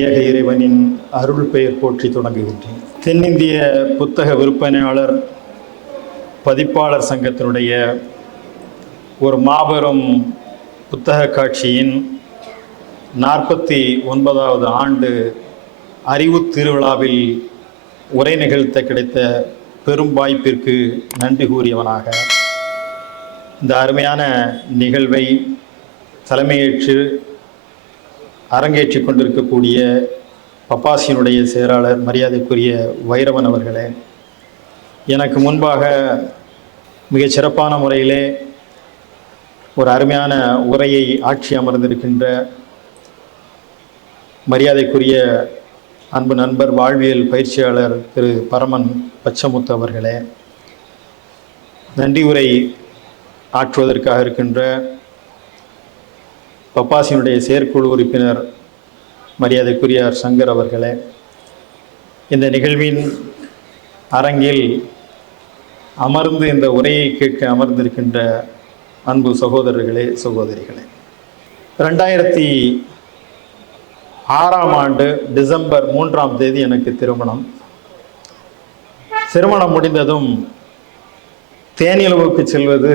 ஏக இறைவனின் அருள் பெயர் போற்றி தொடங்குகின்றேன். தென்னிந்திய புத்தக விற்பனையாளர் பதிப்பாளர் சங்கத்தினுடைய ஒரு மாபெரும் புத்தக காட்சியின் 49வது ஆண்டு அறிவு திருவிழாவில் உரை நிகழ்த்த கிடைத்த பெரும் வாய்ப்பிற்கு நன்றி கூறியவனாக இந்த அருமையான நிகழ்வை தலைமையேற்று அரங்கேற்றி கொண்டிருக்கக்கூடிய பப்பாசியினுடைய செயலாளர் மரியாதைக்குரிய வைரவன் அவர்களே, எனக்கு முன்பாக மிகச் சிறப்பான முறையிலே ஒரு அருமையான உரையை ஆட்சி அமர்ந்திருக்கின்ற மரியாதைக்குரிய அன்பு நண்பர் வாழ்வியல் பயிற்சியாளர் திரு பரமன் பச்சமுத்து அவர்களே, நன்றி உரை ஆற்றுவதற்காக இருக்கின்ற பப்பாசியினுடைய செயற்குழு உறுப்பினர் மரியாதைக்குரிய சங்கர் அவர்களே, இந்த நிகழ்வின் அரங்கில் அமர்ந்து இந்த உரையை கேட்க அமர்ந்திருக்கின்ற அன்பு சகோதரர்களே, சகோதரிகளே, 2006ஆம் ஆண்டு டிசம்பர் 3ஆம் தேதி எனக்கு திருமணம் முடிந்ததும் தேனிலவுக்கு செல்வது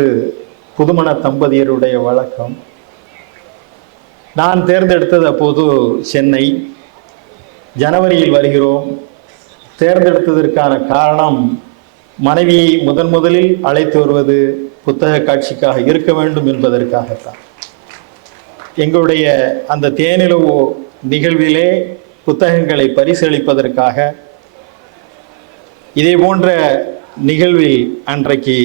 புதுமண தம்பதியருடைய வழக்கம். நான் தேர்ந்தெடுத்தது அப்போது சென்னை. ஜனவரியில் வருகிறோம். தேர்ந்தெடுத்ததற்கான காரணம், மனைவியை முதலில் அழைத்து வருவது புத்தக காட்சிக்காக இருக்க வேண்டும் என்பதற்காகத்தான். எங்களுடைய அந்த தேனிலவு நிகழ்விலே புத்தகங்களை பரிசளிப்பதற்காக இதே போன்ற நிகழ்வில் அன்றைக்கு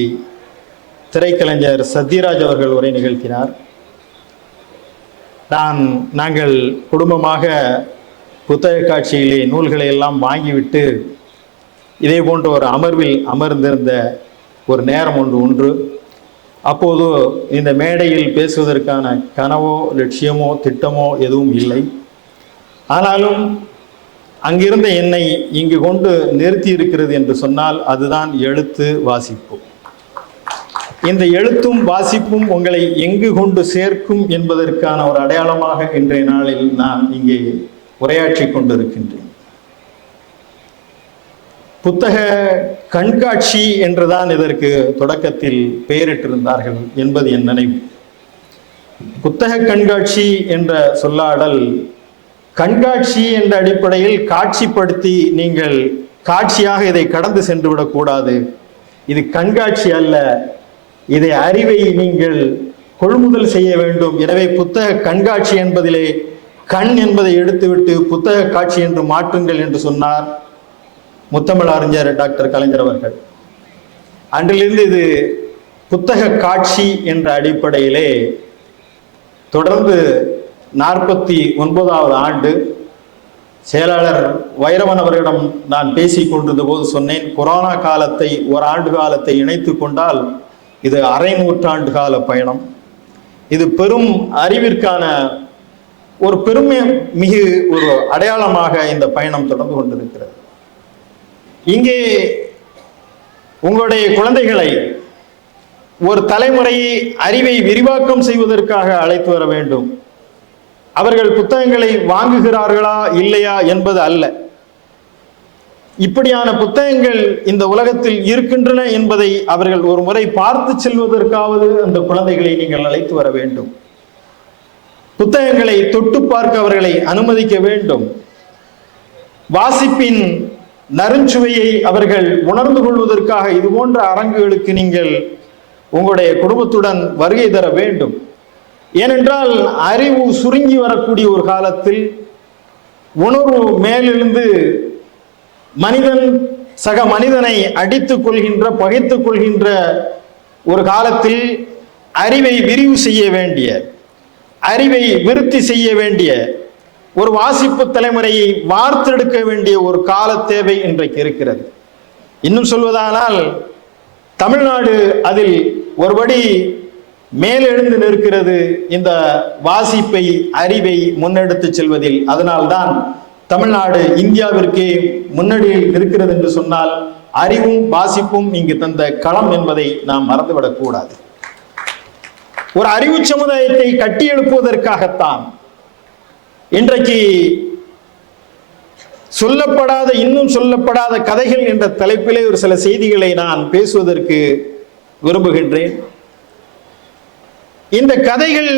திரைக்கலைஞர் சத்யராஜ் அவர்கள் உரை நிகழ்த்தினார். நாங்கள் குடும்பமாக புத்தக காட்சியிலே நூல்களை எல்லாம் வாங்கிவிட்டு இதே போன்ற ஒரு அமர்வில் அமர்ந்திருந்த ஒரு நேரம் ஒன்று. அப்போது இந்த மேடையில் பேசுவதற்கான கனவோ லட்சியமோ திட்டமோ எதுவும் இல்லை. ஆனாலும் அங்கிருந்த என்னை இங்கு கொண்டு நிறுத்தி இருக்கிறது என்று சொன்னால் அதுதான் எழுத்து, வாசிப்பு. இந்த எழுத்தும் வாசிப்பும் உங்களை எங்கு கொண்டு சேர்க்கும் என்பதற்கான ஒரு அடையாளமாக இன்றைய நாளில் நான் இங்கே உரையாற்றி கொண்டிருக்கின்றேன். புத்தக கண்காட்சி என்றுதான் இதற்கு தொடக்கத்தில் பெயரிட்டிருந்தார்கள் என்பது என் நினைவு. புத்தக கண்காட்சி என்ற சொல்லாடல் கண்காட்சி என்ற அடிப்படையில் காட்சிப்படுத்தி நீங்கள் காட்சியாக இதை கடந்து சென்று விடக்கூடாது. இது கண்காட்சி அல்ல, இதை அறிவை நீங்கள் கொள்முதல் செய்ய வேண்டும். எனவே புத்தக கண்காட்சி என்பதிலே கண் என்பதை எடுத்துவிட்டு புத்தக காட்சி என்று மாற்றுங்கள் என்று சொன்னார் முத்தமிழ் அறிஞர் டாக்டர் கலைஞர் அவர்கள். அன்றிலிருந்து இது புத்தக காட்சி என்ற அடிப்படையிலே தொடர்ந்து 49வது ஆண்டு செயலாளர் வைரவன் அவர்களிடம் நான் பேசிக் கொண்டிருந்த போது சொன்னேன், கொரோனா காலத்தை ஒரு ஆண்டு காலத்தை இணைத்து கொண்டால் இது அரை நூற்றாண்டு கால பயணம். இது பெரும் அறிவிற்கான ஒரு பெருமை மிகு ஒரு அடையாளமாக இந்த பயணம் தொடர்ந்து கொண்டிருக்கிறது. இங்கே உங்களுடைய குழந்தைகளை ஒரு தலைமுறையை அறிவை விரிவாக்கம் செய்வதற்காக அழைத்து வர வேண்டும். அவர்கள் புத்தகங்களை வாங்குகிறார்களா இல்லையா என்பது அல்ல, இப்படியான புத்தகங்கள் இந்த உலகத்தில் இருக்கின்றன என்பதை அவர்கள் ஒரு முறை பார்த்து செல்வதற்காவது அந்த குழந்தைகளை நீங்கள் அழைத்து வர வேண்டும். புத்தகங்களை தொட்டு பார்க்க அவர்களை அனுமதிக்க வேண்டும். வாசிப்பின் நறுஞ்சுவையை அவர்கள் உணர்ந்து கொள்வதற்காக இது போன்ற அரங்குகளுக்கு நீங்கள் உங்களுடைய குடும்பத்துடன் வருகை தர வேண்டும். ஏனென்றால் அறிவு சுருங்கி வரக்கூடிய ஒரு காலத்தில், உணர்வு மேலிருந்து மனிதன் சக மனிதனை அடித்துக் கொள்கின்ற, பகைத்துக் கொள்கின்ற ஒரு காலத்தில் அறிவை விரிவு செய்ய வேண்டிய, அறிவை விருத்தி செய்ய வேண்டிய ஒரு வாசிப்பு தலைமுறையை வார்த்தெடுக்க வேண்டிய ஒரு கால தேவை இன்றைக்கு இருக்கிறது. இன்னும் சொல்வதானால் தமிழ்நாடு அதில் ஒருபடி மேலெழுந்து நிற்கிறது இந்த வாசிப்பை, அறிவை முன்னெடுத்து செல்வதில். அதனால்தான் தமிழ்நாடு இந்தியாவிற்கே முன்னணியில் இருக்கிறது என்று சொன்னால் அறிவும் வாசிப்பும் இங்கு தந்த களம் என்பதை நாம் மறந்துவிடக் கூடாது. ஒரு அறிவு சமுதாயத்தை கட்டியெழுப்புவதற்காகத்தான் இன்றைக்கு சொல்லப்படாத இன்னும் சொல்லப்படாத கதைகள் என்ற தலைப்பிலே ஒரு சில செய்திகளை நான் பேசுவதற்கு விரும்புகின்றேன். இந்த கதைகள்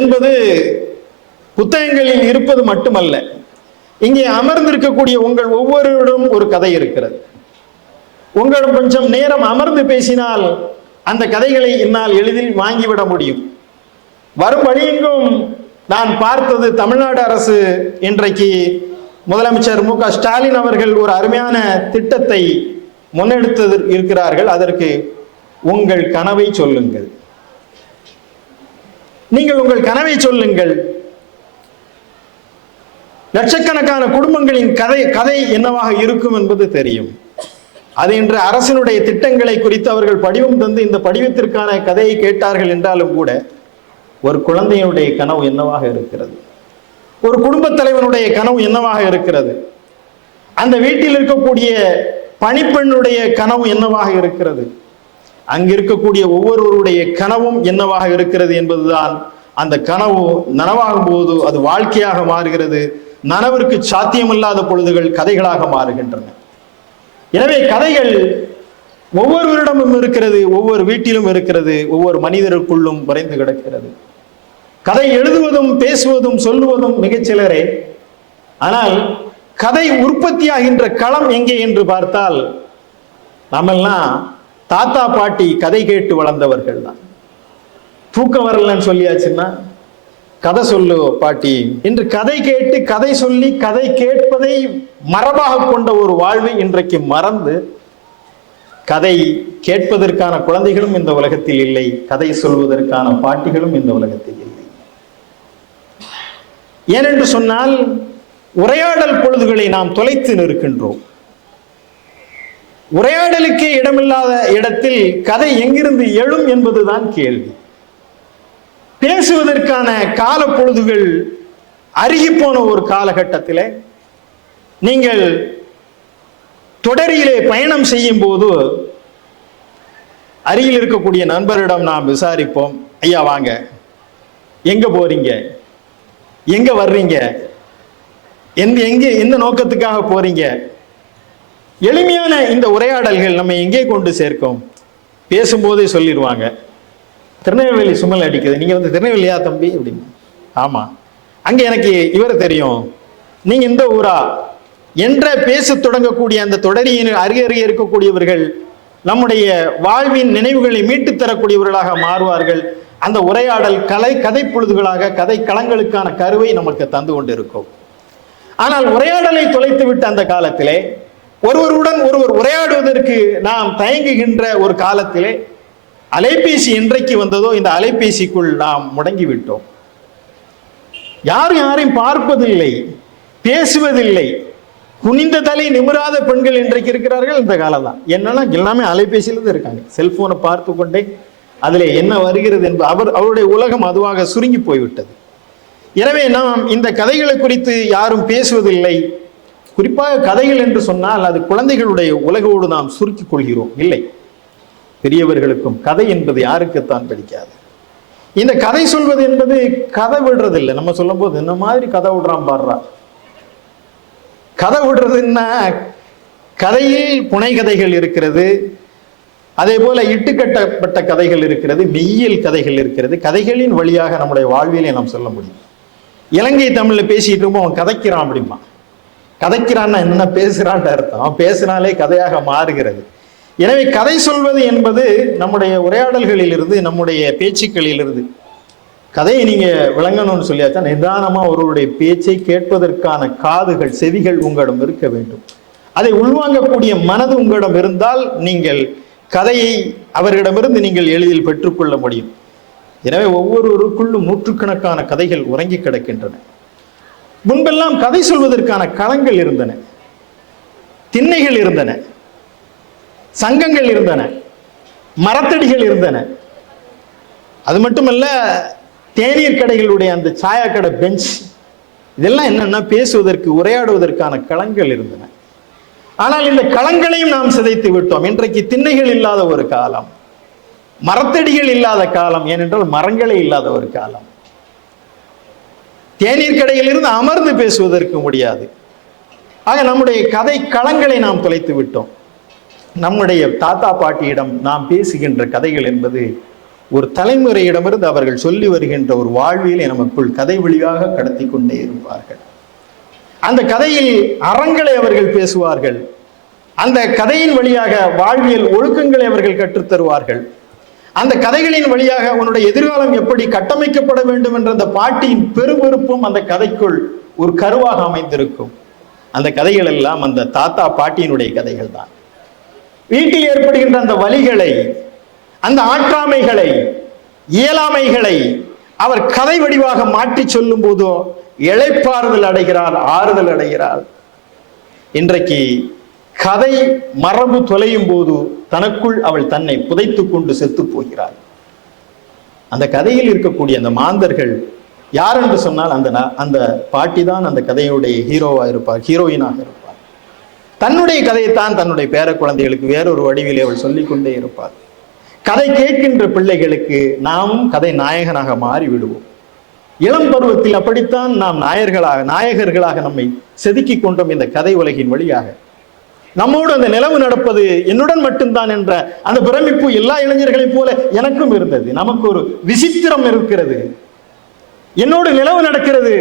என்பது புத்தகங்களில் இருப்பது மட்டுமல்ல, இங்கே அமர்ந்திருக்கக்கூடிய உங்கள் ஒவ்வொருவரும் ஒரு கதை இருக்கிறது. உங்களிடம் கொஞ்சம் நேரம் அமர்ந்து பேசினால் அந்த கதைகளை என்னால் எளிதில் வாங்கிவிட முடியும். வரும் வழியெங்கும் நான் பார்த்தது, தமிழ்நாடு அரசு இன்றைக்கு முதலமைச்சர் மு க ஸ்டாலின் அவர்கள் ஒரு அருமையான திட்டத்தை முன்னெடுத்து இருக்கிறார்கள். அதற்கு உங்கள் கனவை சொல்லுங்கள். நீங்கள் உங்கள் கனவை சொல்லுங்கள். லட்சக்கணக்கான குடும்பங்களின் கதை என்னவாக இருக்கும் என்பது தெரியும். அது இன்று அரசினுடைய திட்டங்களை குறித்து அவர்கள் படிவம் தந்து இந்த படிவத்திற்கான கதையை கேட்டார்கள் என்றாலும் கூட ஒரு குழந்தையுடைய கனவு என்னவாக இருக்கிறது, ஒரு குடும்பத் தலைவனுடைய கனவு என்னவாக இருக்கிறது, அந்த வீட்டில் இருக்கக்கூடிய பணிப்பெண்ணுடைய கனவு என்னவாக இருக்கிறது, அங்கு இருக்கக்கூடிய ஒவ்வொருவருடைய கனவும் என்னவாக இருக்கிறது என்பதுதான். அந்த கனவு நனவாகும் போது அது வாழ்க்கையாக மாறுகிறது. நனவிற்கு சாத்தியமில்லாத பொழுதுகள் கதைகளாக மாறுகின்றன. எனவே கதைகள் ஒவ்வொருவரிடமும் இருக்கிறது, ஒவ்வொரு வீட்டிலும் இருக்கிறது, ஒவ்வொரு மனிதருக்குள்ளும் மறைந்து கிடக்கிறது. கதை எழுதுவதும் பேசுவதும் சொல்லுவதும் மிகச்சிலரே. ஆனால் கதை உற்பத்தியாகின்ற களம் எங்கே என்று பார்த்தால் நம்மெல்லாம் தாத்தா பாட்டி கதை கேட்டு வளர்ந்தவர்கள் தான். தூக்கம் வரலன்னு சொல்லியாச்சுன்னா கதை சொல்லு பாட்டி என்று கதை கேட்டு கதை சொல்லி கதை கேட்பதை மரபாக கொண்ட ஒரு வாழ்வை இன்றைக்கு மறந்து, கதை கேட்பதற்கான குழந்தைகளும் இந்த உலகத்தில் இல்லை, கதை சொல்வதற்கான பாட்டிகளும் இந்த உலகத்தில் இல்லை. ஏனென்று சொன்னால் உரையாடல் பொழுதுகளை நாம் தொலைத்து நிற்கின்றோம். உரையாடலுக்கே இடமில்லாத இடத்தில் கதை எங்கிருந்து எழும் என்பதுதான் கேள்வி. பேசுவதற்கான கால பொழுதுகள் அருகி போன ஒரு காலகட்டத்தில் நீங்கள் தொடரிலே பயணம் செய்யும் போது அருகில் இருக்கக்கூடிய நண்பரிடம் நாம் விசாரிப்போம், ஐயா வாங்க, எங்க போறீங்க, எங்க வர்றீங்க, எந்த நோக்கத்துக்காக போறீங்க. எளிமையான இந்த உரையாடல்கள் நம்ம எங்கே கொண்டு சேர்க்கும்? பேசும்போதே சொல்லிடுவாங்க, திருநெல்வேலி சுமல் அடிக்குது, நீங்க வந்து திருநெல்வேலியா தம்பி அப்படின்னு. ஆமா, அங்க எனக்கு இவரை தெரியும், நீங்க இந்த ஊரா என்ற பேச தொடங்கக்கூடிய அந்த தொடரியின் அருகே இருக்கக்கூடியவர்கள் நம்முடைய வாழ்வின் நினைவுகளை மீட்டு தரக்கூடியவர்களாக மாறுவார்கள். அந்த உரையாடல் கதை பொழுதுகளாக கதை களங்களுக்கான கருவை நமக்கு தந்து கொண்டிருக்கும். ஆனால் உரையாடலை தொலைத்துவிட்ட அந்த காலத்திலே, ஒருவருடன் ஒருவர் உரையாடுவதற்கு நாம் தயங்குகின்ற ஒரு காலத்திலே அலைபேசி என்றைக்கு வந்ததோ இந்த அலைபேசிக்குள் நாம் முடங்கிவிட்டோம். யாரும் யாரையும் பார்ப்பதில்லை, பேசுவதில்லை. குனிந்த தலை நிமிராத பெண்கள் இன்றைக்கு இருக்கிறார்கள். இந்த காலம் தான் என்னன்னா எல்லாமே அலைபேசியில தான் இருக்காங்க. செல்போனை பார்த்து கொண்டே அதிலே என்ன வருகிறது என்பது அவருடைய உலகம் அதுவாக சுருங்கி போய்விட்டது. எனவே நாம் இந்த கதைகளை குறித்து யாரும் பேசுவதில்லை. குறிப்பாக கதைகள் என்று சொன்னால் அது குழந்தைகளுடைய உலகோடு நாம் சுருக்கிக் கொள்கிறோம். இல்லை, பெரியவர்களுக்கும் கதை என்பது யாருக்குத்தான் பிடிக்காது. இந்த கதை சொல்வது என்பது கதை விடுறதில்லை. நம்ம சொல்லும் போது இந்த மாதிரி கதை விடுறான் பாடுறா. கதை விடுறதுன்னா கதையில் புனை கதைகள் இருக்கிறது, அதே போல இட்டுக்கட்டப்பட்ட கதைகள் இருக்கிறது, மெய்யியல் கதைகள் இருக்கிறது. கதைகளின் வழியாக நம்முடைய வாழ்வியலை நாம் சொல்ல முடியும். இலங்கை தமிழ்ல பேசிட்டு இருக்கும், அவன் கதைக்கிறான் அப்படிமா. கதைக்கிறான்னா என்ன, பேசுறான் அர்த்தம். அவன் பேசினாலே கதையாக மாறுகிறது. எனவே கதை சொல்வது என்பது நம்முடைய உரையாடல்களில் இருந்து, நம்முடைய பேச்சுக்களில் இருந்து. கதையை நீங்க விளங்கணும்னு சொல்லியாச்சா, நிதானமா ஒருவருடைய பேச்சை கேட்பதற்கான காதுகள், செவிகள் உங்களிடம் இருக்க வேண்டும். அதை உள்வாங்கக்கூடிய மனது உங்களிடம் இருந்தால் நீங்கள் கதையை அவர்களிடமிருந்து நீங்கள் எளிதில் பெற்றுக்கொள்ள முடியும். எனவே ஒவ்வொருவருக்குள்ளும் நூற்றுக்கணக்கான கதைகள் உறங்கி கிடக்கின்றன. முன்பெல்லாம் கதை சொல்வதற்கான களங்கள் இருந்தன, திண்ணைகள் இருந்தன, சங்கங்கள் இருந்தன, மரத்தடிகள் இருந்தன. அது மட்டுமல்ல, தேநீர் கடைகளுடைய அந்த சாயா கடை பெஞ்ச், இதெல்லாம் என்னன்னா பேசுவதற்கு, உரையாடுவதற்கான களங்கள் இருந்தன. ஆனால் இந்த களங்களையும் நாம் சிதைத்து விட்டோம். இன்றைக்கு திண்ணைகள் இல்லாத ஒரு காலம், மரத்தடிகள் இல்லாத காலம், ஏனென்றால் மரங்களே இல்லாத ஒரு காலம். தேநீர் கடையில் இருந்து அமர்ந்து பேசுவதற்கு முடியாது. ஆக நம்முடைய கதை களங்களை நாம் தொலைத்து விட்டோம். நம்முடைய தாத்தா பாட்டியிடம் நாம் பேசுகின்ற கதைகள் என்பது ஒரு தலைமுறையிடமிருந்து அவர்கள் சொல்லி வருகின்ற ஒரு வாழ்வியலை நமக்குள் கதை வழியாக கடத்தி கொண்டே இருப்பார்கள். அந்த கதையில் அறங்களை அவர்கள் பேசுவார்கள். அந்த கதையின் வழியாக வாழ்வியல் ஒழுக்கங்களை அவர்கள் கற்றுத்தருவார்கள். அந்த கதைகளின் வழியாக உன்னுடைய எதிர்காலம் எப்படி கட்டமைக்கப்பட வேண்டும் என்ற அந்த பாட்டியின் பெருவிருப்பம் அந்த கதைக்குள் ஒரு கருவாக அமைந்திருக்கும். அந்த கதைகள் எல்லாம் அந்த தாத்தா பாட்டியினுடைய கதைகள் தான். வீட்டில் ஏற்படுகின்ற அந்த வலிகளை, அந்த ஆற்றாமைகளை, இயலாமைகளை அவர் கதை வடிவாக மாற்றி சொல்லும் போதோ இளைப்பாறுதல் அடைகிறார், ஆறுதல் அடைகிறார். இன்றைக்கு கதை மரபு தொலையும் போது தனக்குள் அவள் தன்னை புதைத்துக் கொண்டு செத்து போகிறாள். அந்த கதையில் இருக்கக்கூடிய அந்த மாந்தர்கள் யார் என்று சொன்னால் அந்த பாட்டி தான் அந்த கதையுடைய ஹீரோவா இருப்பார், ஹீரோயினாக இருப்பார். தன்னுடைய கதையைத்தான் தன்னுடைய பேர குழந்தைகளுக்கு வேறொரு வடிவிலே அவள் சொல்லிக்கொண்டே இருப்பார். கதை கேட்கின்ற பிள்ளைகளுக்கு நாமும் கதை நாயகனாக மாறிவிடுவோம். இளம் பருவத்தில் அப்படித்தான் நாம் நாயகர்களாக நம்மை செதுக்கி கொண்டோம் இந்த கதை உலகின் வழியாக. நம்மோடு அந்த நிலவு நடப்பது என்னுடன் மட்டும்தான் என்ற அந்த பிரமிப்பு எல்லா இளைஞர்களைப் போல எனக்கும் இருந்தது. நமக்கு ஒரு விசித்திரம் இருக்கிறது, என்னோடு நிலவு நடக்கிறது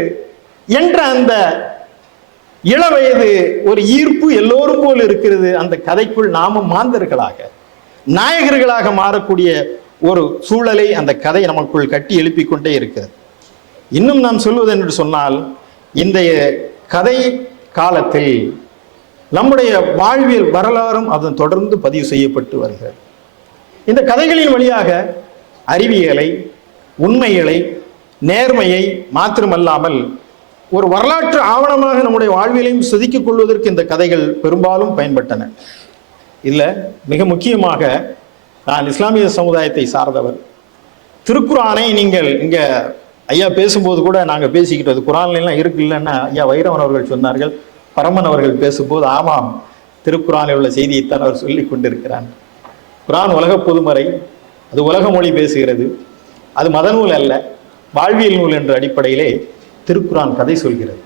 என்ற அந்த இளவயது ஒரு ஈர்ப்பு எல்லோரும் போல் இருக்கிறது. அந்த கதைக்குள் நாமும் மாந்தர்களாக நாயகர்களாக மாறக்கூடிய ஒரு சூழலை அந்த கதை நமக்குள் கட்டி எழுப்பிக் கொண்டே இருக்கிறது. இன்னும் நாம் சொல்வது என்று சொன்னால், இந்த கதை காலத்தில் நம்முடைய வாழ்வியல் வரலாறும் அதன் தொடர்ந்து பதிவு செய்யப்பட்டு வருகிறது. இந்த கதைகளின் வழியாக அறிவியலை, உண்மைகளை, நேர்மையை மாத்திரமல்லாமல் ஒரு வரலாற்று ஆவணமாக நம்முடைய வாழ்வியலையும் செதுக்கிக் கொள்வதற்கு இந்த கதைகள் பெரும்பாலும் பயன்பட்டன. இல்லை, மிக முக்கியமாக நான் இஸ்லாமிய சமுதாயத்தை சார்ந்தவர். திருக்குரானை நீங்கள் இங்கே ஐயா பேசும்போது கூட நாங்கள் பேசிக்கிட்டது குரான்லாம் இருக்கு இல்லைன்னா ஐயா வைரவன் அவர்கள் சொன்னார்கள். பரமன் அவர்கள் பேசும்போது ஆமாம், திருக்குரானில் உள்ள செய்தியைத்தான் அவர் சொல்லி கொண்டிருக்கிறார். குரான் உலக பொதுமறை, அது உலக மொழி பேசுகிறது, அது மத நூல் அல்ல, வாழ்வியல் நூல் என்ற அடிப்படையிலே திருக்குரான் கதை சொல்கிறது.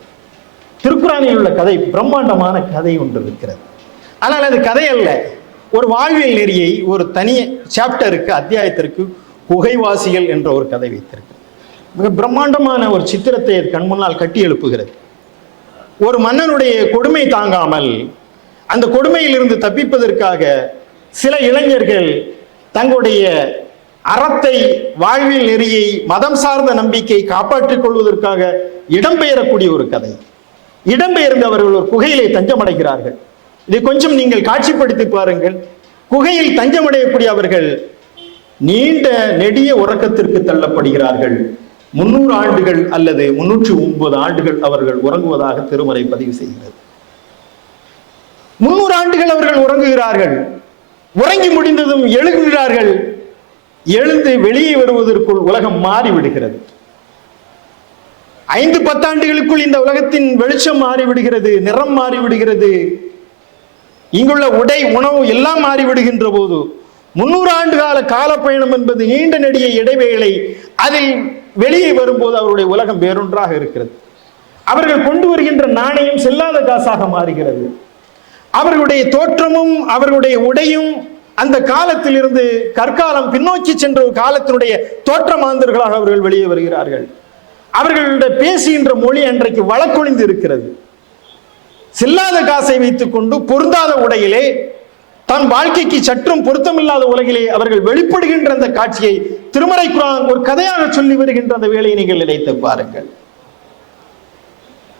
திருக்குரானில் உள்ள கதை பிரம்மாண்டமான கதை ஒன்று இருக்கிறது. ஆனால் அது கதை அல்ல, ஒரு வாழ்வியல் நெறியை ஒரு தனி சாப்டருக்கு, அத்தியாயத்திற்கு குகைவாசிகள் என்ற ஒரு கதை வைத்திருக்கு. மிக பிரம்மாண்டமான ஒரு சித்திரத்தை கண் முன்னால் கட்டி எழுப்புகிறது. ஒரு மன்னனுடைய கொடுமை தாங்காமல் அந்த கொடுமையிலிருந்து தப்பிப்பதற்காக சில இளைஞர்கள் தங்களுடைய அறத்தை, வாழ்வியல் நெறியை, மதம் சார்ந்த நம்பிக்கை காப்பாற்றிக் கொள்வதற்காக இடம்பெயரக்கூடிய ஒரு கதை. இடம்பெயர்ந்து அவர்கள் ஒரு குகையிலே தஞ்சமடைகிறார்கள். இதை கொஞ்சம் நீங்கள் காட்சிப்படுத்தி பாருங்கள். குகையில் தஞ்சமடையக்கூடிய அவர்கள் நீண்ட நெடிய உறக்கத்திற்கு தள்ளப்படுகிறார்கள். 300 ஆண்டுகள் அல்லது 309 ஆண்டுகள் அவர்கள் உறங்குவதாக திருமறை பதிவு செய்கிறது. 300 ஆண்டுகள் அவர்கள் உறங்குகிறார்கள். உறங்கி முடிந்ததும் எழுகிறார்கள். எழுந்து வெளியே வருவதற்குள் உலகம் மாறிவிடுகிறது. 5-10 ஆண்டுகளுக்குள் இந்த உலகத்தின் வெளிச்சம் மாறிவிடுகிறது, நிறம் மாறிவிடுகிறது, இங்குள்ள உடை, உணவு எல்லாம் மாறிவிடுகின்ற போது 300 ஆண்டு கால காலப்பயணம் என்பது நீண்ட நெடிய இடைவேளை. அதில் வெளியே வரும்போது அவருடைய உலகம் வேறொன்றாக இருக்கிறது. அவர்கள் கொண்டு வருகின்ற நாணயம் செல்லாத காசாக மாறுகிறது. அவர்களுடைய தோற்றமும் அவர்களுடைய உடையும் அந்த காலத்திலிருந்து கற்காலம் பின்னோக்கி சென்ற ஒரு காலத்தினுடைய தோற்ற மாந்தர்களாக அவர்கள் வெளியே வருகிறார்கள். அவர்களுடைய பேசுகின்ற மொழி அன்றைக்கு வழக்கொழிந்து இருக்கிறது. செல்லாத காசை வைத்துக் கொண்டு பொருந்தாத உடையிலே, தன் வாழ்க்கைக்கு சற்றும் பொருத்தமில்லாத உலகிலே அவர்கள் வெளிப்படுகின்ற அந்த காட்சியை திருமறை குர்ஆன் ஒரு கதையாக சொல்லி வருகின்ற அந்த வேலையை நீங்கள் நினைத்து பாருங்கள்.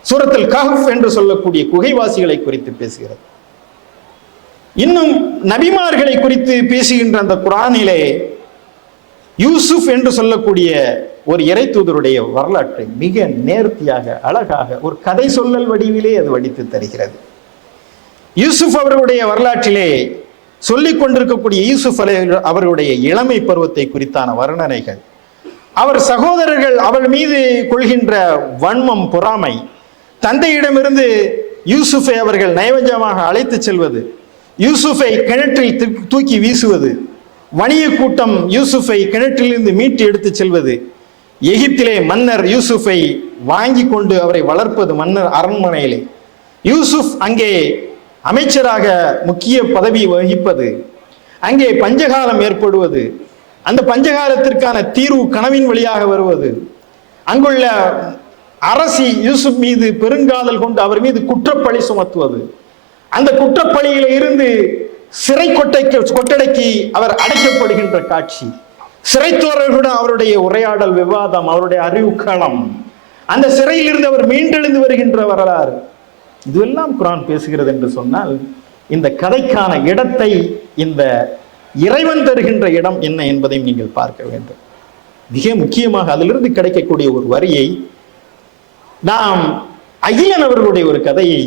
சூரத்துல் கஹ்ஃப் என்று சொல்லக்கூடிய குகைவாசிகளை குறித்து பேசுகிறது. இன்னும் நபிமார்களை குறித்து பேசுகின்ற அந்த குர்ஆனிலே யூசுப் என்று சொல்லக்கூடிய ஒரு இறை தூதருடைய வரலாற்றை மிக நேர்த்தியாக, அழகாக ஒரு கதை சொல்லல் வடிவிலே அது வடித்து தருகிறது. யூசுப் அவர்களுடைய வரலாற்றிலே சொல்லிக் கொண்டிருக்கக்கூடிய யூசுப் அவர்களுடைய இளமை பருவத்தை குறித்தான வர்ணனைகள், அவர் சகோதரர்கள் அவள் மீது கொள்கின்ற வன்மம், பொறாமை, தந்தையிடமிருந்து யூசுஃபை அவர்கள் நயவஞ்சமாக அழைத்து செல்வது, யூசுஃபை கிணற்றில் தூக்கி வீசுவது, வணிக கூட்டம் யூசுஃபை கிணற்றிலிருந்து மீட்டு எடுத்து செல்வது, எகிப்திலே மன்னர் யூசுஃபை வாங்கி கொண்டு அவரை வளர்ப்பது மன்னர் அரண்மனையிலே, யூசுப் அங்கே அமைச்சராக முக்கிய பதவி வகிப்பது, அங்கே பஞ்சகாலம் ஏற்படுவது, அந்த பஞ்சகாலத்திற்கான தீர்வு கனவின் வழியாக வருவது, அங்குள்ள அரசி யூசுப் மீது பெருங்காதல் கொண்டு அவர் மீது குற்றப்பழி சுமத்துவது, அந்த குற்றப்பழியில இருந்து சிறை கொட்டடைக்கு அவர் அடைக்கப்படுகின்ற காட்சி, சிறைத்தோழர்களுடன் அவருடைய உரையாடல், விவாதம், அவருடைய அறிவுக்களம், அந்த சிறையில் இருந்து அவர் மீண்டெழுந்து வருகின்ற வரலாறு, இதுவெல்லாம் குர்ஆன் பேசுகிறது என்று சொன்னால், இந்த கதைக்கான இடத்தை, இந்த இறைவன் தருகின்ற இடம் என்ன என்பதையும் நீங்கள் பார்க்க வேண்டும். மிக முக்கியமாக அதிலிருந்து கிடைக்கக்கூடிய ஒரு வரியை நாம் அகிலன் அவர்களுடைய ஒரு கதையை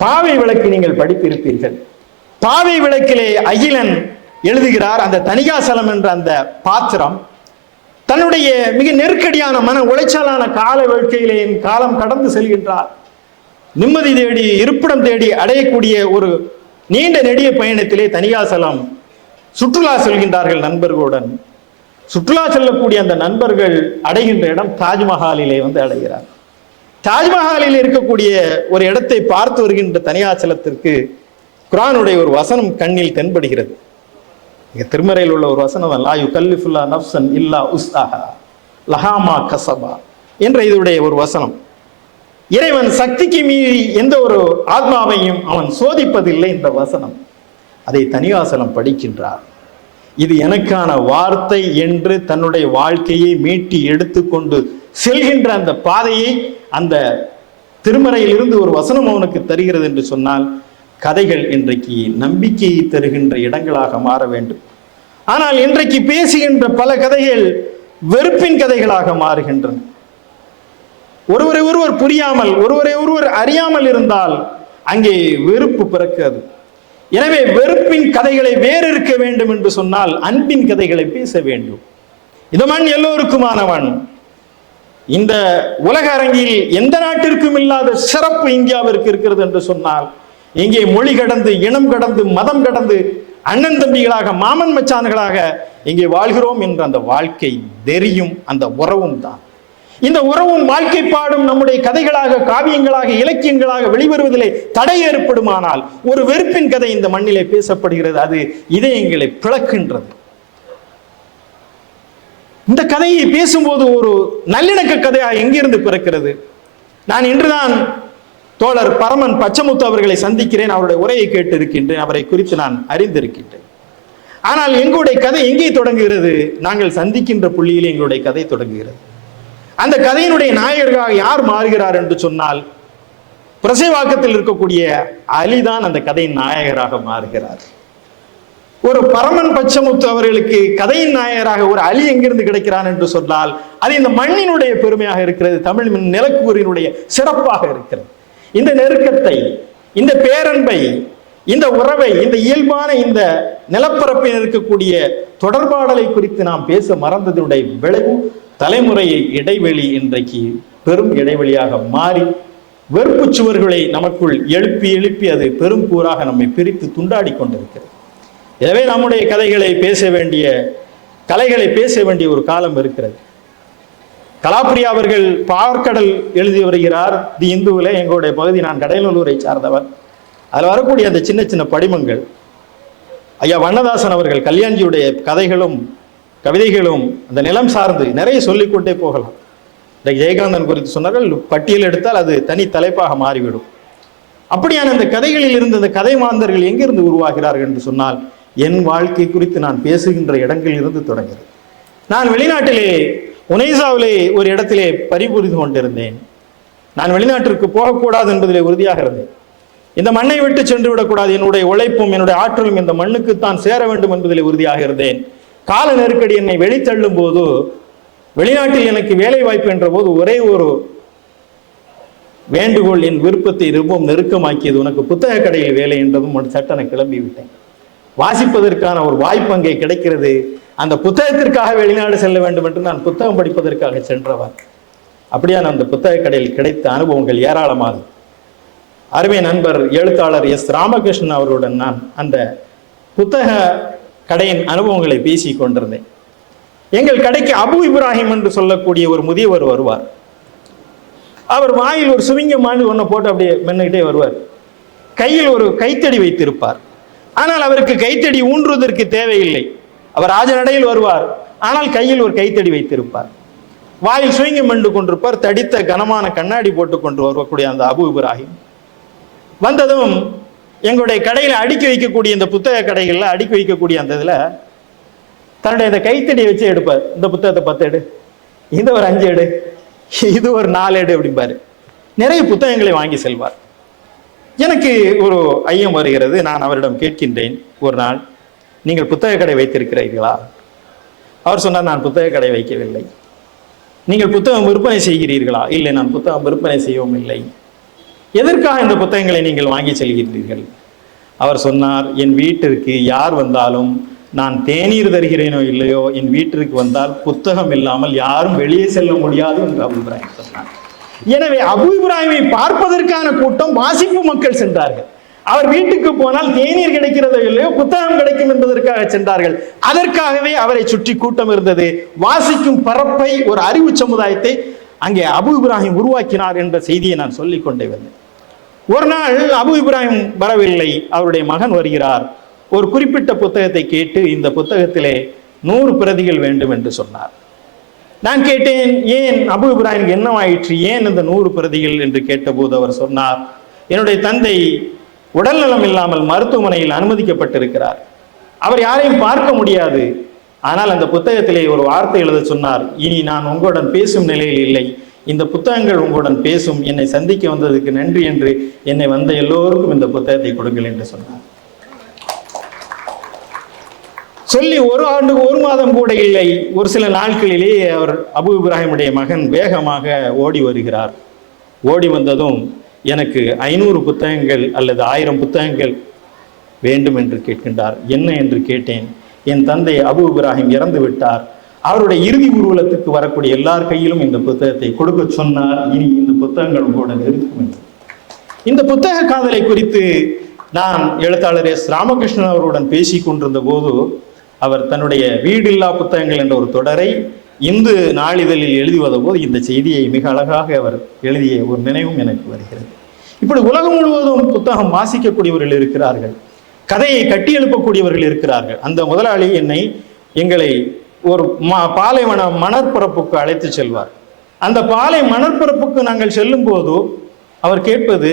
பாவை விளக்கு நீங்கள் படித்திருப்பீர்கள். பாவை விளக்கிலே அகிலன் எழுதுகிறார், அந்த தணிகாசலம் என்ற அந்த பாத்திரம் தன்னுடைய மிக நெருக்கடியான மன உளைச்சலான கால வாழ்க்கையிலே காலம் கடந்து செல்கின்றார். நிம்மதி தேடி, இருப்பிடம் தேடி அடையக்கூடிய ஒரு நீண்ட நெடிய பயணத்திலே தணிகாசலம் சுற்றுலா செல்கின்றார்கள் நண்பர்களுடன். சுற்றுலா செல்லக்கூடிய அந்த நண்பர்கள் அடைகின்ற இடம் தாஜ்மஹாலிலே வந்து அடைகிறார். தாஜ்மஹாலில் இருக்கக்கூடிய ஒரு இடத்தை பார்த்து வருகின்ற தணிகாசலத்திற்கு குர்ஆனுடைய ஒரு வசனம் கண்ணில் தென்படுகிறது. திருமறையில் உள்ள ஒரு வசனம், லா யுகல்லிஃபுல்லா நஃப்ஸன் இல்லா உஸ்ஸாஹா லஹா மா கஸபா என்ற இதனுடைய ஒரு வசனம். இறைவன் சக்திக்கு மீறி எந்த ஒரு ஆத்மாவையும் அவன் சோதிப்பதில்லை என்ற வசனம். அதை தணிகாசலம் படிக்கின்றார். இது எனக்கான வார்த்தை என்று தன்னுடைய வாழ்க்கையை மீட்டி எடுத்துக்கொண்டு செல்கின்ற அந்த பாதையை அந்த திருமறையில் இருந்து ஒரு வசனம் அவனுக்கு தருகிறது என்று சொன்னால், கதைகள் இன்றைக்கு நம்பிக்கையை தருகின்ற இடங்களாக மாற வேண்டும். ஆனால் இன்றைக்கு பேசுகின்ற பல கதைகள் வெறுப்பின் கதைகளாக மாறுகின்றன. ஒருவரை ஒருவர் புரியாமல், ஒருவரை ஒருவர் அறியாமல் இருந்தால் அங்கே வெறுப்பு பிறக்காது. எனவே வெறுப்பின் கதைகளை வேறு இருக்க வேண்டும் என்று சொன்னால் அன்பின் கதைகளை பேச வேண்டும். இந்த மண் எல்லோருக்குமானவன். இந்த உலக அரங்கில் எந்த நாட்டிற்கும் இல்லாத சிறப்பு இந்தியாவிற்கு இருக்கிறது என்று சொன்னால், இங்கே மொழி கடந்து, இனம் கடந்து, மதம் கடந்து, அண்ணன் தம்பிகளாக, மாமன் மச்சான்களாக இங்கே வாழ்கிறோம் என்ற அந்த வாழ்க்கை தெரியும், அந்த உறவும் தான். இந்த உறவும் வாழ்க்கை பாடும் நம்முடைய கதைகளாக, காவியங்களாக, இலக்கியங்களாக வெளிவருவதிலே தடை ஏற்படுமானால் ஒரு வெறுப்பின் கதை இந்த மண்ணிலே பேசப்படுகிறது. அது இதயங்களை பிளக்கின்றது. இந்த கதையை பேசும்போது ஒரு நல்லிணக்க கதையாக எங்கிருந்து பிறக்கிறது? நான் இன்றுதான் தோழர் பரமன் பச்சமுத்து அவர்களை சந்திக்கிறேன். அவருடைய உரையை கேட்டு இருக்கின்றேன். அவரை குறித்து நான் அறிந்திருக்கின்றேன். ஆனால் எங்களுடைய கதை எங்கே தொடங்குகிறது? நாங்கள் சந்திக்கின்ற புள்ளியில் எங்களுடைய கதை தொடங்குகிறது. அந்த கதையினுடைய நாயகராக யார் மாறுகிறார் என்று சொன்னால், பிரசைவாக்கத்தில் இருக்கக்கூடிய அலிதான் அந்த கதையின் நாயகராக மாறுகிறார். ஒரு பரமன் பச்சமுத்து அவர்களுக்கு கதையின் நாயகராக ஒரு அலி எங்கிருந்து கிடைக்கிறான் என்று சொன்னால், அது இந்த மண்ணினுடைய பெருமையாக இருக்கிறது, தமிழ் நிலக்கூறினுடைய சிறப்பாக இருக்கிறது. இந்த நெருக்கத்தை, இந்த பேரன்பை, இந்த உறவை, இந்த இயல்பான இந்த நிலப்பரப்பில் இருக்கக்கூடிய தொடர்பாடலை குறித்து நாம் பேச மறந்ததனுடைய விளைவு தலைமுறையை இடைவெளி இன்றைக்கு பெரும் இடைவெளியாக மாறி வெறுப்பு சுவர்களை நமக்குள் எழுப்பி எழுப்பி அது பெரும் கூறாக நம்மை பிரித்து துண்டாடி கொண்டிருக்கிறது. எனவே நம்முடைய கதைகளை பேச வேண்டிய, கலைகளை பேச வேண்டிய ஒரு காலம் இருக்கிறது. கலாப்ரியா அவர்கள் பார்க்கடல் எழுதி வருகிறார். தி இந்துவில் எங்களுடைய பகுதி, நான் கடையநல்லூரை சார்ந்தவர். அதில் வரக்கூடிய அந்த சின்ன சின்ன படிமங்கள், ஐயா வண்ணதாசன் அவர்கள் கல்யாண்ஜியுடைய கதைகளும் கவிதைகளும் அந்த நிலம் சார்ந்து நிறைய சொல்லிக்கொண்டே போகலாம். ஜெயகாந்தன் குறித்து சொன்னார்கள், பட்டியல் எடுத்தால் அது தனி தலைப்பாக மாறிவிடும். அப்படியான இந்த கதைகளில் இருந்து இந்த கதை மாந்தர்கள் எங்கிருந்து உருவாகிறார்கள் என்று சொன்னால், என் வாழ்க்கை குறித்து நான் பேசுகின்ற இடங்களில் இருந்து தொடங்குகிறது. நான் வெளிநாட்டிலே உனைசாவிலே ஒரு இடத்திலே பணிபுரிந்து கொண்டிருந்தேன். நான் வெளிநாட்டிற்கு போகக்கூடாது என்பதிலே உறுதியாக இருந்தேன். இந்த மண்ணை விட்டு சென்று விடக்கூடாது, என்னுடைய உழைப்பும் என்னுடைய ஆற்றலும் இந்த மண்ணுக்குத்தான் சேர வேண்டும் என்பதிலே உறுதியாக இருந்தேன். கால நெருக்கடி என்னை வெளித்தள்ளும் போது, வெளிநாட்டில் எனக்கு வேலை வாய்ப்பு என்ற போது ஒரே ஒரு வேண்டுகோள் என் விருப்பத்தை ரொம்பவும் நெருக்கமாக்கியது. உனக்கு புத்தக கடையில் வேலை என்றதும் சட்டனை கிளம்பி விட்டேன். வாசிப்பதற்கான ஒரு வாய்ப்பு அங்கே கிடைக்கிறது. அந்த புத்தகத்திற்காக வெளிநாடு செல்ல வேண்டும் என்று நான் புத்தகம் படிப்பதற்காக சென்றவர். அப்படியான அந்த புத்தக கடையில் கிடைத்த அனுபவங்கள் ஏராளமானது. அருமை நண்பர் எழுத்தாளர் எஸ் ராமகிருஷ்ணன் அவர்களுடன் நான் அந்த புத்தக கடையின் அனுபவங்களை பேசி கொண்டிருந்தேன். எங்கள் கடைக்கு அபு இப்ராஹிம் என்று சொல்லக்கூடிய ஒரு முதியவர் வருவார். அவர் வாயில் ஒரு சுவிங்க மாண்டு ஒன்றை போட்டு அப்படியே மென்னுக்கிட்டே வருவார். கையில் ஒரு கைத்தடி வைத்திருப்பார். ஆனால் அவருக்கு கைத்தடி ஊன்றுவதற்கு தேவையில்லை. அவர் ராஜநடையில் வருவார், ஆனால் கையில் ஒரு கைத்தடி வைத்திருப்பார். வாயில் சுவிங்க மென்று கொண்டிருப்பார். தடித்த கனமான கண்ணாடி போட்டுக் கொண்டு வரக்கூடிய அந்த அபு இப்ராஹிம் வந்ததும் எங்களுடைய கடையில் அடுக்கி வைக்கக்கூடிய இந்த புத்தக கடைகளில் அடுக்கி வைக்கக்கூடிய அந்த இதில் தன்னுடைய இந்த கைத்தடியை வச்சு எடுப்பார். இந்த புத்தகத்தை 10 எடு, இது ஒரு 5 எடு, இது ஒரு 4 எடு அப்படிம்பாரு. நிறைய புத்தகங்களை வாங்கி செல்வார். எனக்கு ஒரு ஐயம் வருகிறது. நான் அவரிடம் கேட்கின்றேன், ஒரு நாள், நீங்கள் புத்தக கடை வைத்திருக்கிறீர்களா? அவர் சொன்னார், நான் புத்தக கடை வைக்கவில்லை. நீங்கள் புத்தகம் விற்பனை செய்கிறீர்களா? இல்லை, நான் புத்தகம் விற்பனை செய்யவும் இல்லை. எதற்காக இந்த புத்தகங்களை நீங்கள் வாங்கி செல்கிறீர்கள்? அவர் சொன்னார், என் வீட்டிற்கு யார் வந்தாலும் நான் தேநீர் தருகிறேனோ இல்லையோ, என் வீட்டிற்கு வந்தால் புத்தகம் இல்லாமல் யாரும் வெளியே செல்ல முடியாது என்று அபு இப்ராஹிம் சொன்னார். எனவே அபு இப்ராஹிமை பார்ப்பதற்கான கூட்டம் வாசிப்பு மக்கள் சென்றார்கள். அவர் வீட்டுக்கு போனால் தேநீர் கிடைக்கிறதோ இல்லையோ புத்தகம் கிடைக்கும் என்பதற்காக சென்றார்கள். அதற்காகவே அவரை சுற்றி கூட்டம் இருந்தது. வாசிக்கும் பரப்பை, ஒரு அறிவு சமுதாயத்தை அங்கே அபு இப்ராஹிம் உருவாக்கினார் என்ற செய்தியை நான் சொல்லிக் கொண்டே வந்தேன். ஒரு நாள் அபு இப்ராஹிம் வரவில்லை, அவருடைய மகன் வருகிறார். ஒரு குறிப்பிட்ட புத்தகத்தை கேட்டு, இந்த புத்தகத்திலே 100 பிரதிகள் வேண்டும் என்று சொன்னார். நான் கேட்டேன், ஏன் அபு இப்ராஹிம் என்னவாயிற்று, ஏன் இந்த 100 பிரதிகள் என்று கேட்டபோது அவர் சொன்னார், என்னுடைய தந்தை உடல்நலம் இல்லாமல் மருத்துவமனையில் அனுமதிக்கப்பட்டிருக்கிறார். அவர் யாரையும் பார்க்க முடியாது. ஆனால் அந்த புத்தகத்திலே ஒரு வார்த்தை எழுத சொன்னார், இனி நான் உங்களுடன் பேசும் நிலையில் இல்லை, இந்த புத்தகங்கள் உங்களுடன் பேசும், என்னை சந்திக்க வந்ததுக்கு நன்றி என்று என்னை வந்த எல்லோருக்கும் இந்த புத்தகத்தை கொடுங்கள் என்று சொன்னார். சொல்லி 1 ஆண்டு 1 மாதம் கூட இல்லை, ஒரு சில நாட்களிலே அவர் அபு இப்ராஹிமுடைய மகன் வேகமாக ஓடி வருகிறார். ஓடி வந்ததும் எனக்கு 500 புத்தகங்கள் அல்லது 1000 புத்தகங்கள் வேண்டும் என்று கேட்கின்றார். என்ன என்று கேட்டேன். என் தந்தை அபு இப்ராஹிம் இறந்து விட்டார், அவருடைய இறுதி ஊர்வலத்துக்கு வரக்கூடிய எல்லார் கையிலும் இந்த புத்தகத்தை கொடுக்க சொன்னார், இனி இந்த புத்தகங்கள் உங்களுடன் இருக்கும் என்று. இந்த புத்தக காதலை குறித்து நான் எழுத்தாளர் எஸ். ராமகிருஷ்ணன் அவருடன் பேசி கொண்டிருந்த போது, அவர் தன்னுடைய வீடில்லா புத்தகங்கள் என்ற ஒரு தொடரை இந்து நாளிதழில் எழுதுவத போது இந்த செய்தியை மிக அழகாக அவர் எழுதிய ஒரு நினைவும் எனக்கு வருகிறது. இப்படி உலகம் முழுவதும் புத்தகம் வாசிக்கக்கூடியவர்கள் இருக்கிறார்கள், கதையை கட்டி எழுப்பக்கூடியவர்கள் இருக்கிறார்கள். அந்த முதலாளி எங்களை ஒரு பாலைவன மணற்பரப்புக்கு அழைத்து செல்வார். அந்த பாலை மணற்பரப்புக்கு நாங்கள் செல்லும் போது அவர் கேட்பது,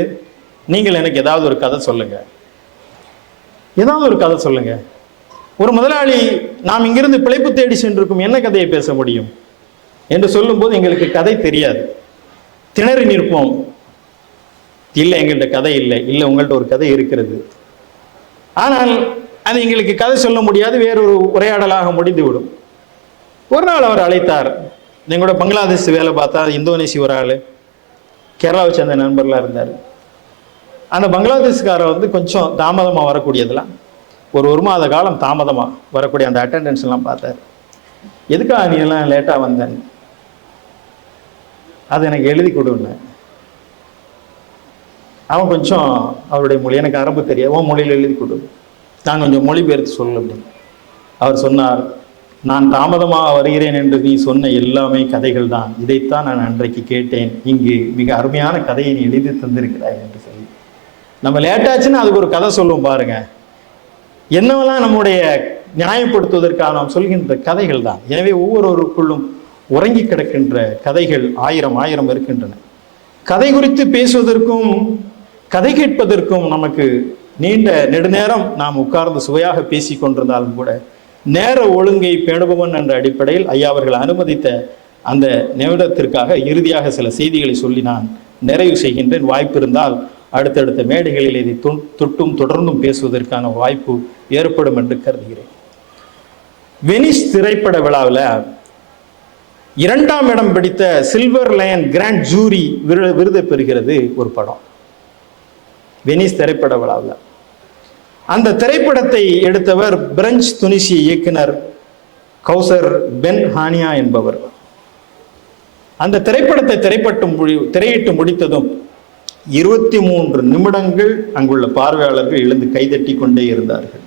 நீங்கள் எனக்கு ஏதாவது ஒரு கதை சொல்லுங்க, ஏதாவது ஒரு கதை சொல்லுங்க. ஒரு முதலாளி, நாம் இங்கிருந்து பிழைப்பு தேடி சென்றிருக்கும், என்ன கதையை பேச முடியும் என்று சொல்லும்போது எங்களுக்கு கதை தெரியாது, திணறி நிற்போம். இல்லை, எங்கள்கிட்ட கதை இல்லை. இல்லை, உங்கள்கிட்ட ஒரு கதை இருக்கிறது, ஆனால் அது எங்களுக்கு கதை சொல்ல முடியாது, வேறொரு உரையாடலாக முடிந்துவிடும். ஒரு நாள் அவர் அழைத்தார். எங்களோட பங்களாதேஷ் வேலை பார்த்தா இந்தோனேசிய ஒரு ஆள், கேரளாவை சேர்ந்த நண்பர்களாக இருந்தார். அந்த பங்களாதேஷ்காரர் கொஞ்சம் தாமதமாக வரக்கூடியதெல்லாம், ஒரு மாத காலம் தாமதமாக வரக்கூடிய அந்த அட்டெண்டன்ஸ் எல்லாம் பார்த்தார். எதுக்காக நீ எல்லாம் லேட்டாக வந்தேன், அது எனக்கு எழுதி கொடுன்னு. அவன் கொஞ்சம் அவருடைய மொழி, எனக்கு அரபு தெரியாது, உன் மொழியில் எழுதி கொடு, நான் கொஞ்சம் மொழிபெயர்த்து சொல்ல அப்படின்னு. அவர் சொன்னார், நான் தாமதமாக வருகிறேன் என்று நீ சொன்ன எல்லாமே கதைகள் தான், இதைத்தான் நான் அன்றைக்கு கேட்டேன், இங்கு மிக அருமையான கதையை நீ எழுதி தந்திருக்கிறாய் என்று சொல்லி. நம்ம லேட்டாச்சுன்னா அதுக்கு ஒரு கதை சொல்லுவோம் பாருங்க, என்னவெல்லாம் நம்முடைய நியாயப்படுத்துவதற்காக நாம் சொல்கின்ற கதைகள் தான். எனவே ஒவ்வொருவருக்குள்ளும் உறங்கி கிடக்கின்ற கதைகள் ஆயிரம் இருக்கின்றன. கதை குறித்து பேசுவதற்கும் கதை கேட்பதற்கும் நமக்கு நீண்ட நெடுநேரம் நாம் உட்கார்ந்து சுவையாக பேசி கொண்டிருந்தாலும் கூட நேர ஒழுங்கை பேணுபவன் என்ற அடிப்படையில் ஐயா அவர்கள் அனுமதித்த அந்த நிமிடத்திற்காக இறுதியாக சில செய்திகளை சொல்லி நான் நிறைவு செய்கின்றேன். வாய்ப்பு இருந்தால் அடுத்தடுத்த மேடைகளில் இதை தொட்டும் தொடர்ந்தும் பேசுவதற்கான வாய்ப்பு ஏற்படும் என்று கருதுகிறேன். வெனிஸ் திரைப்பட விழாவில் 2ஆம் இடம் பிடித்த சில்வர் லயன் கிராண்ட் ஜூரி விருதை பெறுகிறது ஒரு படம், வெனிஸ் திரைப்பட விழாவில். அந்த திரைப்படத்தை எடுத்தவர் பிரெஞ்சு துனிசிய இயக்குனர் கௌசர் பென் ஹானியா என்பவர். அந்த திரைப்படத்தை திரையிட்டு முடித்ததும் 23 நிமிடங்கள் அங்குள்ள பார்வையாளர்கள் எழுந்து கைதட்டி கொண்டே இருந்தார்கள்.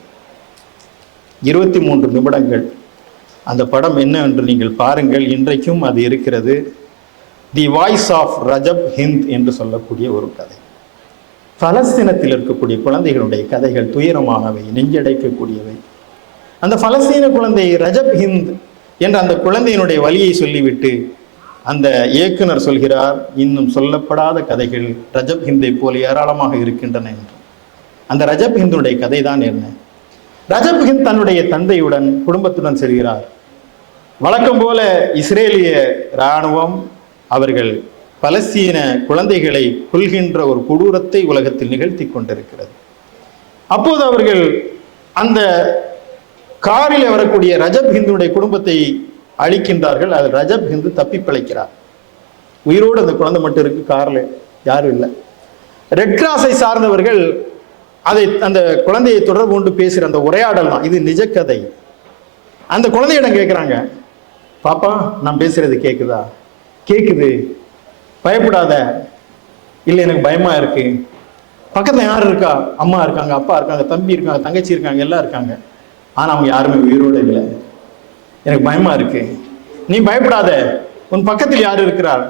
23 நிமிடங்கள். அந்த படம் என்ன என்று நீங்கள் பாருங்கள், இன்றைக்கும் அது இருக்கிறது. The voice of Rajab Hind என்று சொல்லக்கூடிய ஒரு கதை. பலஸ்தீனத்தில் இருக்கக்கூடிய குழந்தைகளுடைய கதைகள் துயரமானவை, நெஞ்சடைக்கக்கூடியவை. அந்த பலஸ்தீன குழந்தை ரஜப் ஹிந்த் என்ற அந்த குழந்தையினுடைய வலியை சொல்லிவிட்டு அந்த இயக்குனர் சொல்கிறார், இன்னும் சொல்லப்படாத கதைகள் ரஜப் ஹிந்தை போல ஏராளமாக இருக்கின்றன என்று. அந்த ரஜப் ஹிந்துடைய கதை தான் என்ன? ரஜப் ஹிந்த் தன்னுடைய தந்தையுடன் குடும்பத்துடன் செல்கிறார். வழக்கம் போல இஸ்ரேலிய இராணுவம் அவர்கள் பலஸ்தீன குழந்தைகளை கொல்கின்ற ஒரு கொடூரத்தை உலகத்தில் நிகழ்த்தி கொண்டிருக்கிறது. அப்போது அவர்கள் அந்த காரில் வரக்கூடிய ரஜப் ஹிந்துடைய குடும்பத்தை அழிக்கின்றார்கள். அது ரஜப் ஹிந்து தப்பி பிழைக்கிறார். உயிரோடு அந்த குழந்தை மட்டும் இருக்கு, காரில் யாரும் இல்லை. ரெட் கிராஸை சார்ந்தவர்கள் அதை அந்த குழந்தையை தொடர்பு கொண்டு பேசுகிற அந்த உரையாடல் தான் இது, நிஜ கதை. அந்த குழந்தையிடம் கேட்குறாங்க, பாப்பா நான் பேசுறது கேட்குதா? கேட்குது, பயப்படாத. இல்லை எனக்கு பயமா இருக்கு. பக்கத்தில் யார் இருக்கா? அம்மா இருக்காங்க, அப்பா இருக்காங்க, தம்பி இருக்காங்க, தங்கச்சி இருக்காங்க, எல்லாம் இருக்காங்க. ஆனால் அவங்க யாருமே உயிரோடு இல்லை. எனக்கு பயமா இருக்கு. நீ பயப்படாத, உன் பக்கத்தில் யார் இருக்கிறார்?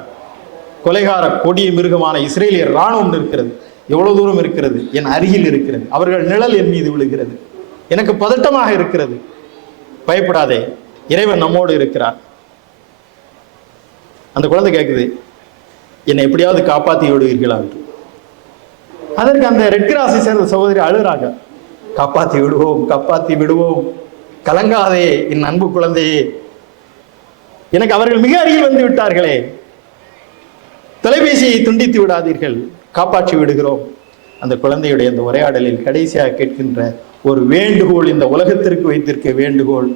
கொலைகார கொடிய மிருகமான இஸ்ரேலியர் இராணுவம் இருக்கிறது. எவ்வளவு தூரம் இருக்கிறது? என் அருகில் இருக்கிறது. அவர்கள் நிழல் என் மீது விழுகிறது. எனக்கு பதட்டமாக இருக்கிறது. பயப்படாதே, இறைவன் நம்மோடு இருக்கிறார். அந்த குழந்தை கேட்குது, என்னை எப்படியாவது காப்பாற்றி விடுவீர்களா என்று. அதற்கு அந்த ரெட் கிராஸை சேர்ந்த சகோதரி அழுகிறாங்க, காப்பாற்றி விடுவோம், காப்பாற்றி விடுவோம், கலங்காதே என் அன்பு குழந்தையே, எனக்கு அவர்கள் மிக அருகில் வந்து விட்டார்களே, தொலைபேசியை துண்டித்து விடாதீர்கள், காப்பாற்றி விடுகிறோம். அந்த குழந்தையுடைய அந்த உரையாடலில் கடைசியாக கேட்கின்ற ஒரு வேண்டுகோள், இந்த உலகத்திற்கு வைத்திருக்க வேண்டுகோள்,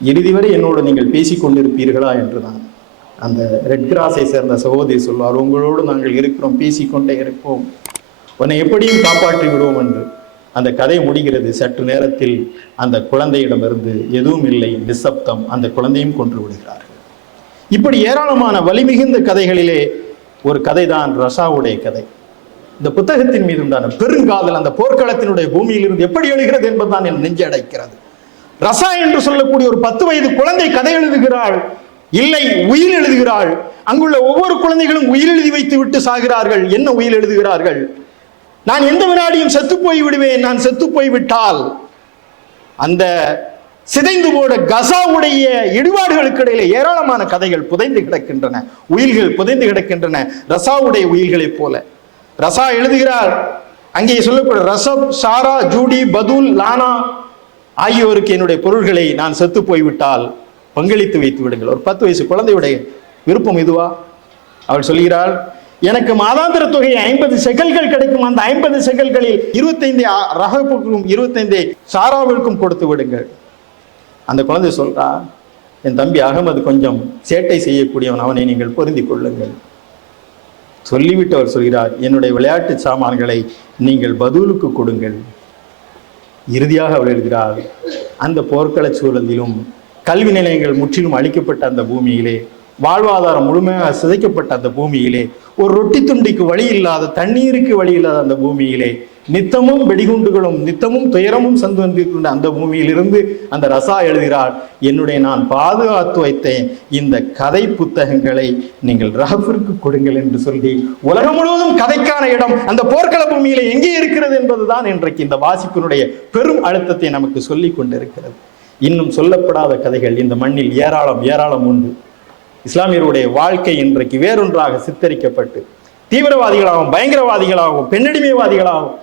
இறுதி வரை என்னோடு நீங்கள் பேசிக் கொண்டிருப்பீர்களா என்றுதான். அந்த ரெட் கிராஸை சேர்ந்த சகோதரி சொல்வார், உங்களோடு நாங்கள் இருக்கிறோம், பேசிக்கொண்டே இருப்போம், உன்னை எப்படியும் காப்பாற்றி விடுவோம் என்று. அந்த கதை முடிகிறது. சற்று நேரத்தில் அந்த குழந்தையிடமிருந்து எதுவும் இல்லை, நிசப்தம். அந்த குழந்தையும் கொன்று விடுகிறார்கள். இப்படி ஏராளமான வலிமிகுந்த கதைகளிலே ஒரு கதை தான் ரசாவுடைய கதை. இந்த புத்தகத்தின் மீது உண்டான பெருங்காதல் அந்த போர்க்களத்தினுடைய பூமியிலிருந்து எப்படி எழுகிறது என்பதுதான் என் நெஞ்சை அடைக்கிறது. ரசா என்று சொல்லக்கூடிய ஒரு 10 வயது குழந்தை கதை எழுதுகிறாள். இல்லை, உயிர் எழுதுகிறாள். அங்குள்ள ஒவ்வொரு குழந்தைகளும் உயிர் எழுதி வைத்து விட்டு சாகிறார்கள். என்ன உயிர் எழுதுகிறார்கள்? நான் எந்த வினாடியும் செத்து போய் விடுவேன், நான் செத்து போய் விட்டால். அந்த சிதைந்து போட கசாவுடைய இடிபாடுகளுக்கு இடையில ஏராளமான கதைகள் புதைந்து கிடக்கின்றன, உயில்கள் புதைந்து கிடக்கின்றன, ரசாவுடைய உயில்களைப் போல. ரசா எழுதுகிறார், அங்கே சொல்லக்கூடிய ரசப், சாரா, ஜூடி, பதுல், லானா ஆகியோருக்கு என்னுடைய பொருள்களை நான் செத்து போய்விட்டால் பங்களித்து வைத்து விடுங்கள். ஒரு 10 வயசு குழந்தையுடைய விருப்பம் இதுவா? அவள் சொல்கிறாள், எனக்கு மாதாந்திர தொகை 50 செகல்கள் கிடைக்கும். அந்த 50 செகல்களில் 25 ரஹபுக்கும் 25 சாராவிற்கும் கொடுத்து விடுங்கள். அந்த குழந்தை சொல்றா, என் தம்பி அகமது கொஞ்சம் சேட்டை செய்யக்கூடியவன், அவனை நீங்கள் பொருந்தி கொள்ளுங்கள். சொல்லிவிட்டு அவர் சொல்கிறார், என்னுடைய விளையாட்டு சாமான்களை நீங்கள் பதுலுக்கு கொடுங்கள். இறுதியாக அவள் எழுதுகிறாள், அந்த போர்க்கள சூழலிலும் கல்வி நிலையங்கள் முற்றிலும் அழிக்கப்பட்ட அந்த பூமியிலே, வாழ்வாதாரம் முழுமையாக சிதைக்கப்பட்ட அந்த பூமியிலே, ஒரு ரொட்டி துண்டிக்கு வழி இல்லாத, தண்ணீருக்கு வழி இல்லாத அந்த பூமியிலே, நித்தமும் வெடிகுண்டுகளும் நித்தமும் துயரமும் சந்து வந்திருக்கின்ற அந்த பூமியிலிருந்து அந்த ரசா எழுதுகிறார், என்னுடைய நான் பாதுகாத்து வைத்தேன் இந்த கதை புத்தகங்களை நீங்கள் ரஹபிற்கு கொடுங்கள் என்று சொல்லி உலகம் முழுவதும் கதைக்கான இடம் அந்த போர்க்கள பூமியிலே எங்கே இருக்கிறது என்பதுதான் இன்றைக்கு இந்த வாசிப்பினுடைய பெரும் அழுத்தத்தை நமக்கு சொல்லி கொண்டிருக்கிறது. இன்னும் சொல்லப்படாத கதைகள் இந்த மண்ணில் ஏராளம் ஏராளம் உண்டு. இஸ்லாமியருடைய வாழ்க்கை இன்றைக்கு வேறொன்றாக சித்தரிக்கப்பட்டு தீவிரவாதிகளாகவும் பயங்கரவாதிகளாகவும் பெண்ணடிமைவாதிகளாகவும்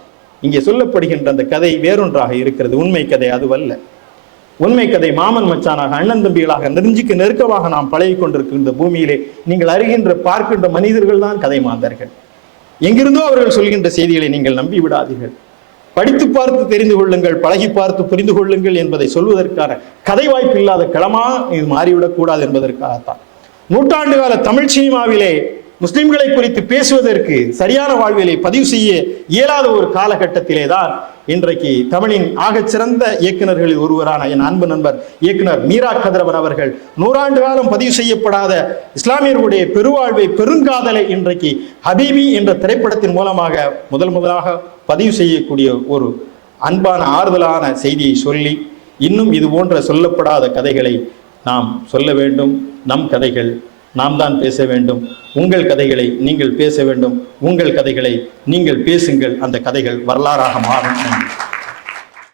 இங்கே சொல்லப்படுகின்ற அந்த கதை வேறொன்றாக இருக்கிறது. உண்மை கதை அதுவல்ல. உண்மை கதை மாமன் மச்சானாக, அண்ணன் தம்பிகளாக நெருஞ்சிக்கு நெருக்கமாக நாம் பழகி கொண்டிருக்கின்ற பூமியிலே நீங்கள் அறிகின்ற பார்க்கின்ற மனிதர்கள் தான் கதை மாந்தர்கள். எங்கிருந்தோ அவர்கள் சொல்கின்ற செய்திகளை நீங்கள் நம்பி விடாதீர்கள். படித்து பார்த்து தெரிந்து கொள்ளுங்கள், பழகி பார்த்து புரிந்து கொள்ளுங்கள் என்பதை சொல்வதற்கான கதை வாய்ப்பு இல்லாத களமா இது மாறிவிடக்கூடாது என்பதற்காகத்தான் நூற்றாண்டு கால தமிழ் சினிமாவிலே முஸ்லிம்களை குறித்து பேசுவதற்கு சரியான வாழ்வியலை பதிவு செய்ய இயலாத ஒரு காலகட்டத்திலே தான் இன்றைக்கு தமிழின் ஆகச்சிறந்த இயக்குநர்களில் ஒருவரான என் அன்பு நண்பர் இயக்குனர் மீரா கதிரவன் அவர்கள் 100 ஆண்டு காலம் பதிவு செய்யப்படாத இஸ்லாமியர்களுடைய பெருவாழ்வை, பெருங்காதலை இன்றைக்கு ஹபீபி என்ற திரைப்படத்தின் மூலமாக முதலாக பதிவு செய்யக்கூடிய ஒரு அன்பான ஆறுதலான செய்தியை சொல்லி, இன்னும் இது போன்ற சொல்லப்படாத கதைகளை நாம் சொல்ல வேண்டும். நம் கதைகள் நாம் தான் பேச வேண்டும். உங்கள் கதைகளை நீங்கள் பேச வேண்டும். உங்கள் கதைகளை நீங்கள் பேசுங்கள். அந்த கதைகள் வரலாறாக மாறும்.